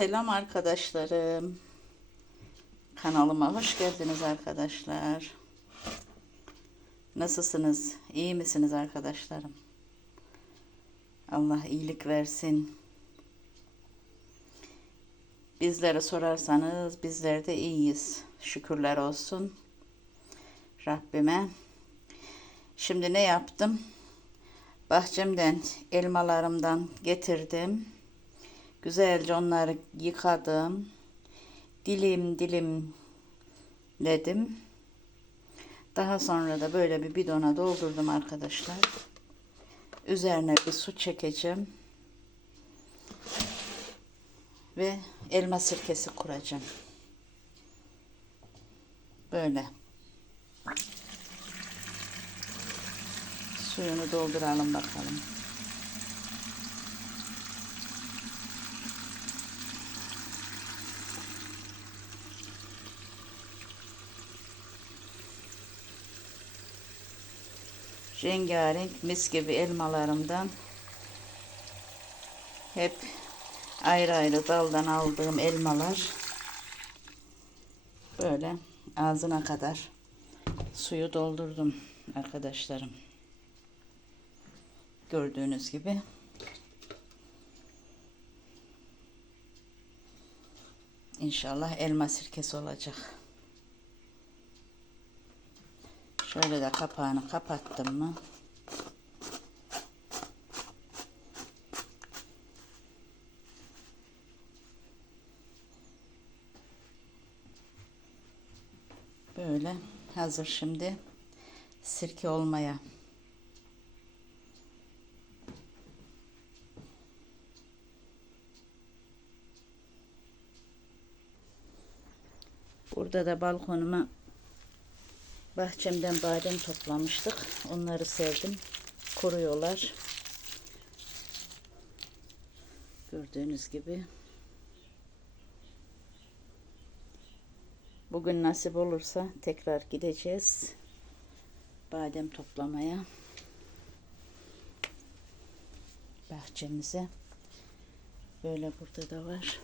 Selam arkadaşlarım. Kanalıma hoş geldiniz arkadaşlar. Nasılsınız? İyi misiniz arkadaşlarım? Allah iyilik versin. Bizlere sorarsanız bizler de iyiyiz. Şükürler olsun Rabbime. Şimdi ne yaptım? Bahçemden elmalarımdan getirdim. Güzelce onları yıkadım. Dilim dilim dedim. Daha sonra da böyle bir bidona doldurdum arkadaşlar. Üzerine bir su çekeceğim. Ve elma sirkesi kuracağım. Böyle. Suyunu dolduralım bakalım. Rengarenk mis gibi elmalarımdan hep ayrı ayrı daldan aldığım elmalar böyle ağzına kadar suyu doldurdum arkadaşlarım. Gördüğünüz gibi. İnşallah elma sirkesi olacak. Şöyle de kapağını kapattım mı? Böyle hazır şimdi sirke olmaya. Burada da balkonuma bahçemden badem toplamıştık. Onları sevdim. Kuruyorlar. Gördüğünüz gibi. Bugün nasip olursa tekrar gideceğiz. Badem toplamaya. Bahçemize. Böyle burada da var.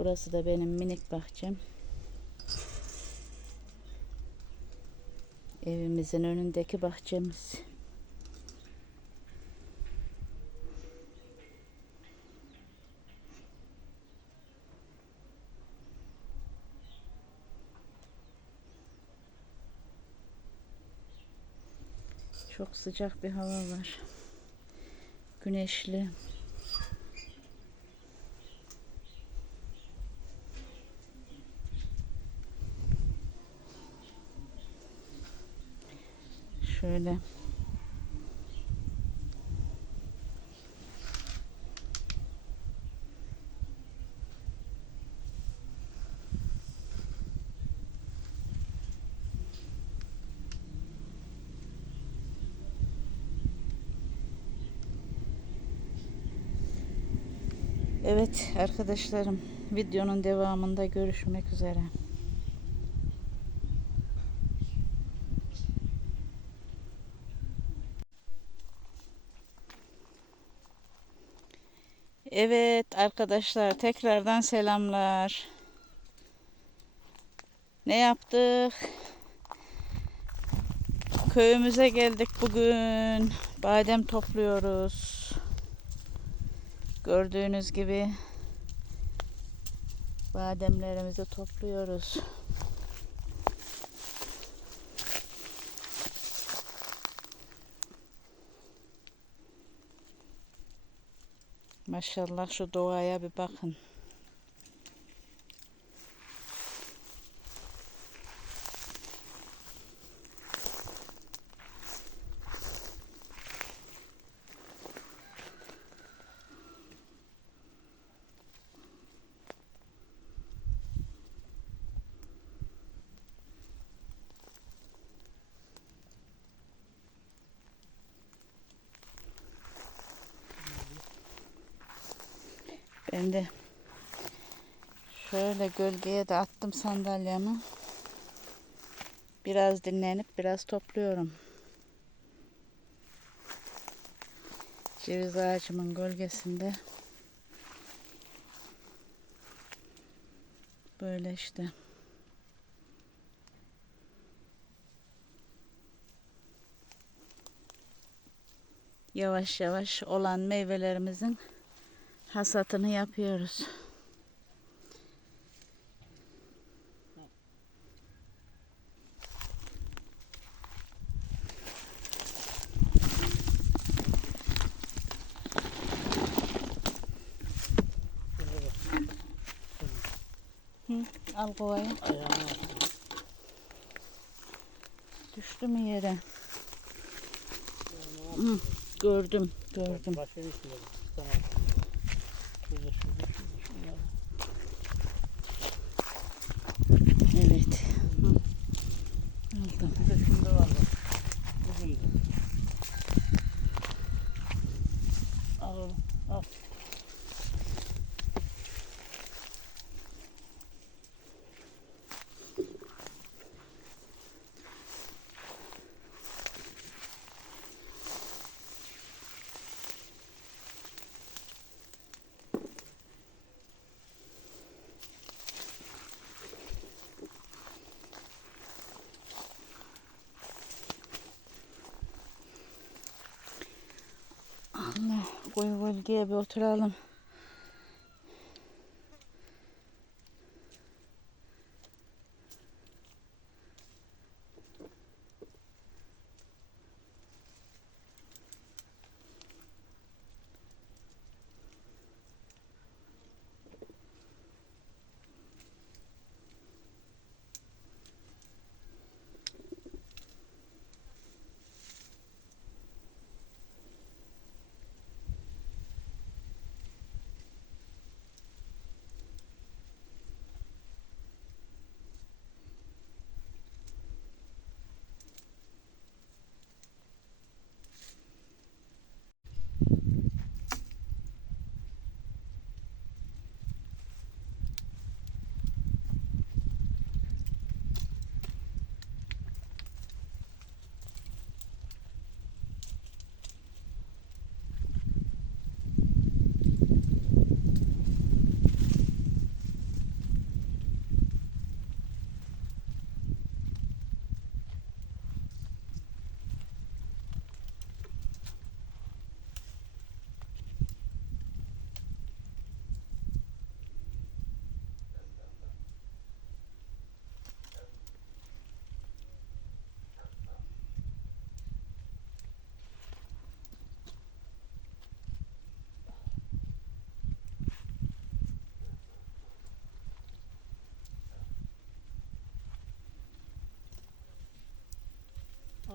Burası da benim minik bahçem. Evimizin önündeki bahçemiz. Çok sıcak bir hava var. Güneşli. Şöyle. Evet arkadaşlarım videonun devamında görüşmek üzere. Evet arkadaşlar tekrardan selamlar. Ne yaptık? Köyümüze geldik bugün. Badem topluyoruz. Gördüğünüz gibi bademlerimizi topluyoruz. Maşallah şu doğaya bir bakın. Şimdi şöyle gölgeye de attım sandalyemi. Biraz dinlenip biraz topluyorum. Ceviz ağacımın gölgesinde. Böyle işte. Yavaş yavaş olan meyvelerimizin hasatını yapıyoruz. Al kovayı. Düştü mü yere? Hı, gördüm, gördüm. Başka yok. Tamam. Şurada şurada şurada şurada. Evet. Hı. Aldım. Bir de şunda var bak. Bugün de. Al oğlum. Al. Allah koyu gölgeye bir oturalım.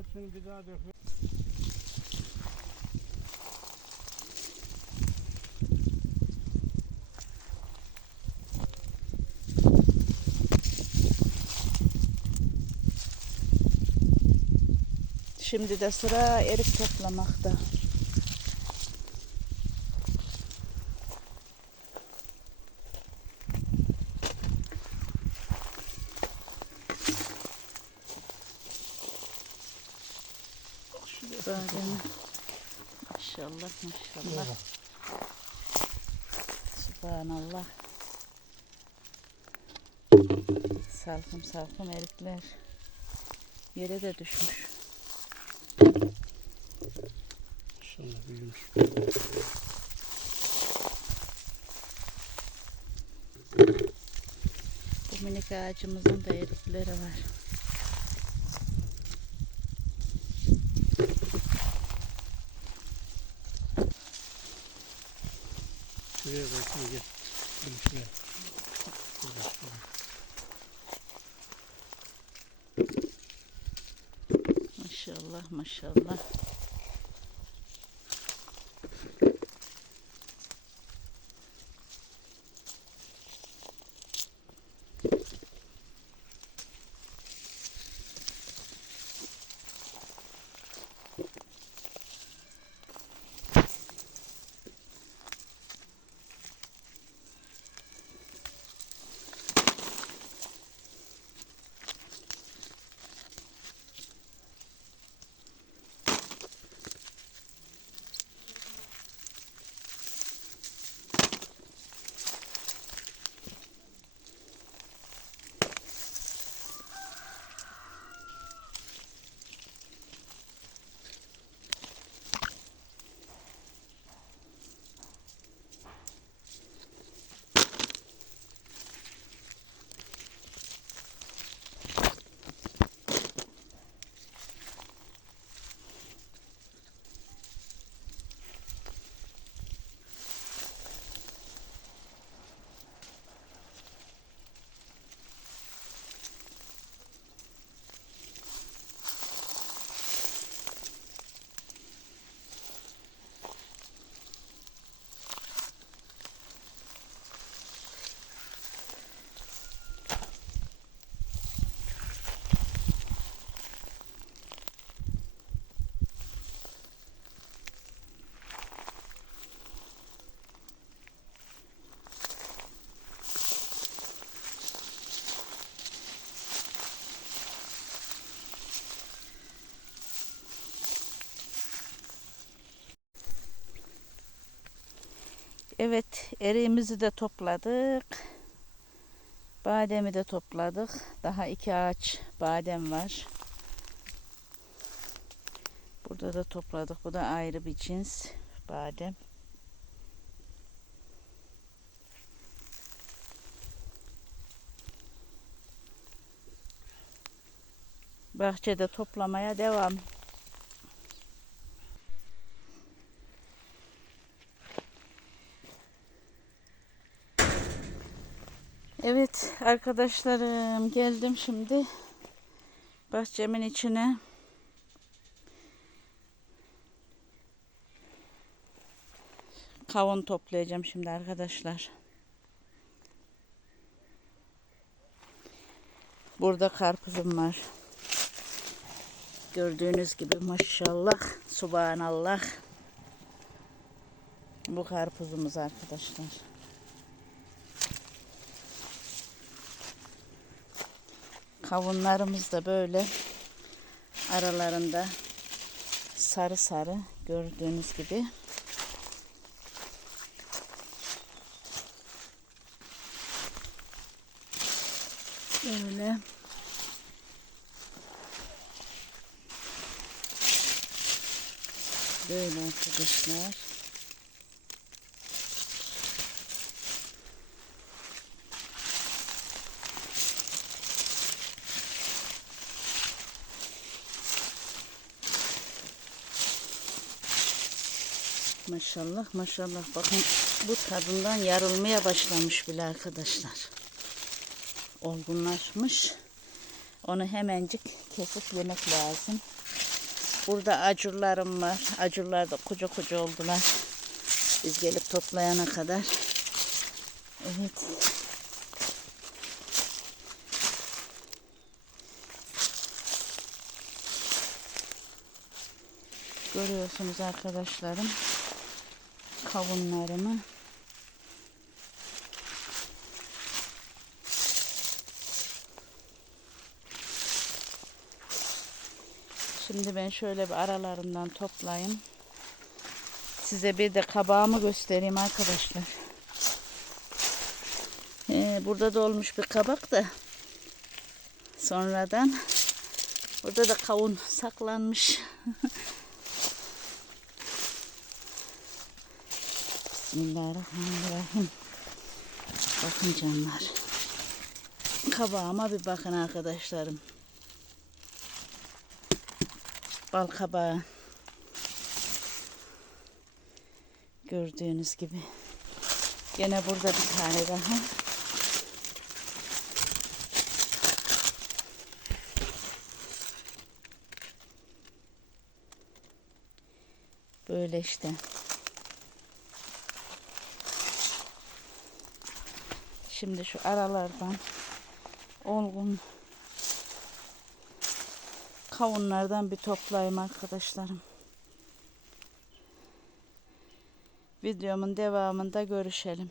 Al şunu bir daha dök. Şimdi de sıra erik toplamakta. Böyle. Maşallah maşallah. Subhanallah. Salkım salkım erikler. Yere de düşmüş. İnşallah büyümüş. Bu minik ağacımızın da erikleri var. Şuraya bakayım gel. Şuraya şuraya. Şurada şurada. Maşallah maşallah. Evet, eriğimizi de topladık. Bademi de topladık. Daha iki ağaç badem var. Burada da topladık. Bu da ayrı bir cins badem. Bahçede toplamaya devam. Evet arkadaşlarım geldim şimdi bahçemin içine. Kavun toplayacağım şimdi arkadaşlar. Burada karpuzum var. Gördüğünüz gibi maşallah, subhanallah. Bu karpuzumuz arkadaşlar. Kavunlarımız da böyle aralarında sarı sarı gördüğünüz gibi. Böyle. Böyle arkadaşlar. Maşallah maşallah bakın bu tadından yarılmaya başlamış bile arkadaşlar. Olgunlaşmış. Onu hemencik kesip yemek lazım. Burada acurlarım var. Acurlar da koca koca oldular. Biz gelip toplayana kadar. Evet. Görüyorsunuz arkadaşlarım. Kavunlarımı. Şimdi ben şöyle bir aralarından toplayayım. Size bir de kabağımı göstereyim arkadaşlar. Ee, burada da olmuş bir kabak da sonradan burada da kavun saklanmış. Bismillahirrahmanirrahim. Bakın canlar. Kabağıma bir bakın arkadaşlarım. Bal kabağı. Gördüğünüz gibi. Gene burada bir tane daha. Böyle işte. Şimdi şu aralardan olgun kavunlardan bir toplayayım arkadaşlarım. Videomun devamında görüşelim.